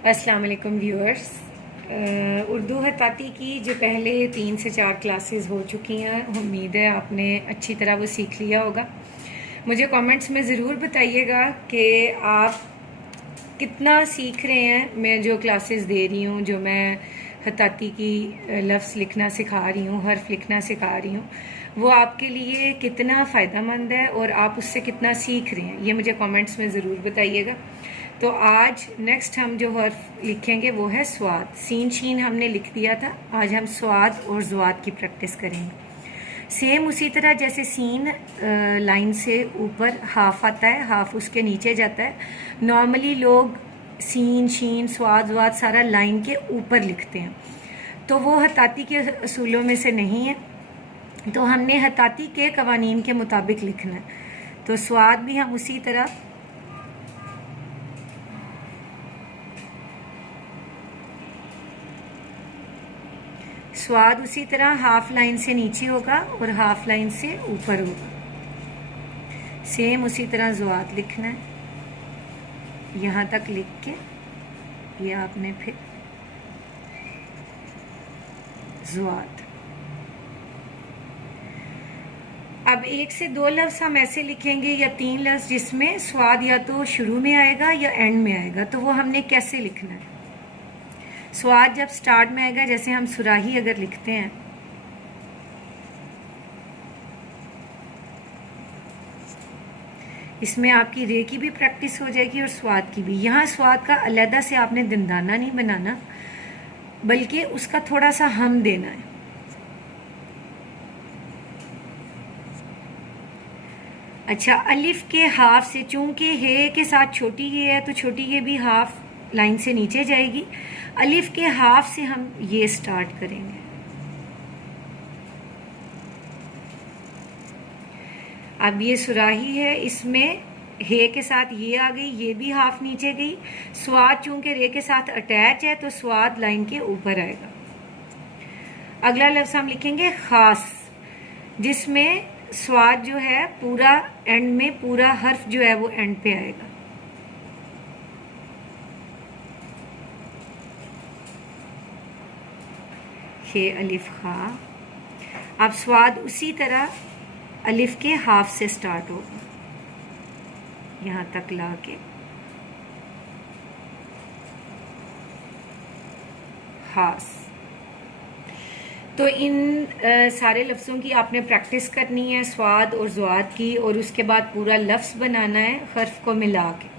अस्सलाम वालेकुम व्यूअर्स। उर्दू हताती की जो पहले 3 से 4 क्लासेस हो चुकी हैं, उम्मीद है आपने अच्छी तरह वो सीख लिया होगा। मुझे कमेंट्स में ज़रूर बताइएगा कि आप कितना सीख रहे हैं। मैं जो क्लासेस दे रही हूँ, जो मैं हताती की लफ्ज़ लिखना सिखा रही हूँ, हर्फ लिखना सिखा रही हूँ, वो आपके लिए कितना फ़ायदेमंद है और आप उससे कितना सीख रहे हैं, ये मुझे कमेंट्स में ज़रूर बताइएगा। तो आज नेक्स्ट हम जो हर्फ लिखेंगे वो है स्वाद। सीन शीन हमने लिख दिया था, आज हम स्वाद और ज़्वाद की प्रैक्टिस करेंगे। सेम उसी तरह जैसे सीन लाइन से ऊपर हाफ आता है, हाफ उसके नीचे जाता है। नॉर्मली लोग सीन शीन स्वाद वाद सारा लाइन के ऊपर लिखते हैं, तो वो हताती के असूलों में से नहीं है। तो हमने हताती के कवानीन के मुताबिक लिखना है। तो स्वाद भी हम उसी तरह स्वाद उसी तरह हाफ लाइन से नीचे होगा और हाफ लाइन से ऊपर होगा। सेम उसी तरह ज़्वाद लिखना है, यहाँ तक लिख के ये आपने फिर ज़्वाद। अब 1 से 2 लफ्ज़ हम ऐसे लिखेंगे या 3 लफ्ज़ जिसमें स्वाद या तो शुरू में आएगा या एंड में आएगा। तो वो हमने कैसे लिखना है? स्वाद जब स्टार्ट में आएगा, जैसे हम सुराही अगर लिखते हैं, इसमें आपकी रे की भी प्रैक्टिस हो जाएगी और स्वाद की भी। यहाँ स्वाद का अलहदा से आपने दंदाना नहीं बनाना, बल्कि उसका थोड़ा सा हम देना है। अच्छा, अलिफ के हाफ से, चूंकि हे के साथ छोटी ये है तो छोटी ये भी हाफ लाइन से नीचे जाएगी। अलिफ के हाफ से हम ये स्टार्ट करेंगे। अब ये सुराही है, इसमें हे के साथ ये आ गई, ये भी हाफ नीचे गई। स्वाद चूंकि रे के साथ अटैच है तो स्वाद लाइन के ऊपर आएगा। अगला लफ्ज़ हम लिखेंगे खास, जिसमें स्वाद जो है पूरा एंड में, पूरा हर्फ जो है वो एंड पे आएगा। ये अलिफ खा। अब स्वाद उसी तरह अलिफ के हाफ से स्टार्ट होगा, यहाँ तक ला के खास। तो इन सारे लफ्ज़ों की आपने प्रैक्टिस करनी है, स्वाद और ज़्वाद की, और उसके बाद पूरा लफ्ज़ बनाना है हर्फ को मिला के।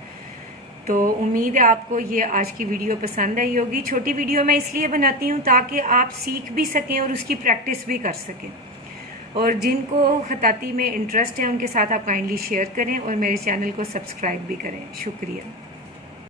तो उम्मीद है आपको ये आज की वीडियो पसंद आई होगी। छोटी वीडियो मैं इसलिए बनाती हूँ ताकि आप सीख भी सकें और उसकी प्रैक्टिस भी कर सकें। और जिनको खताती में इंटरेस्ट है उनके साथ आप काइंडली शेयर करें और मेरे चैनल को सब्सक्राइब भी करें। शुक्रिया।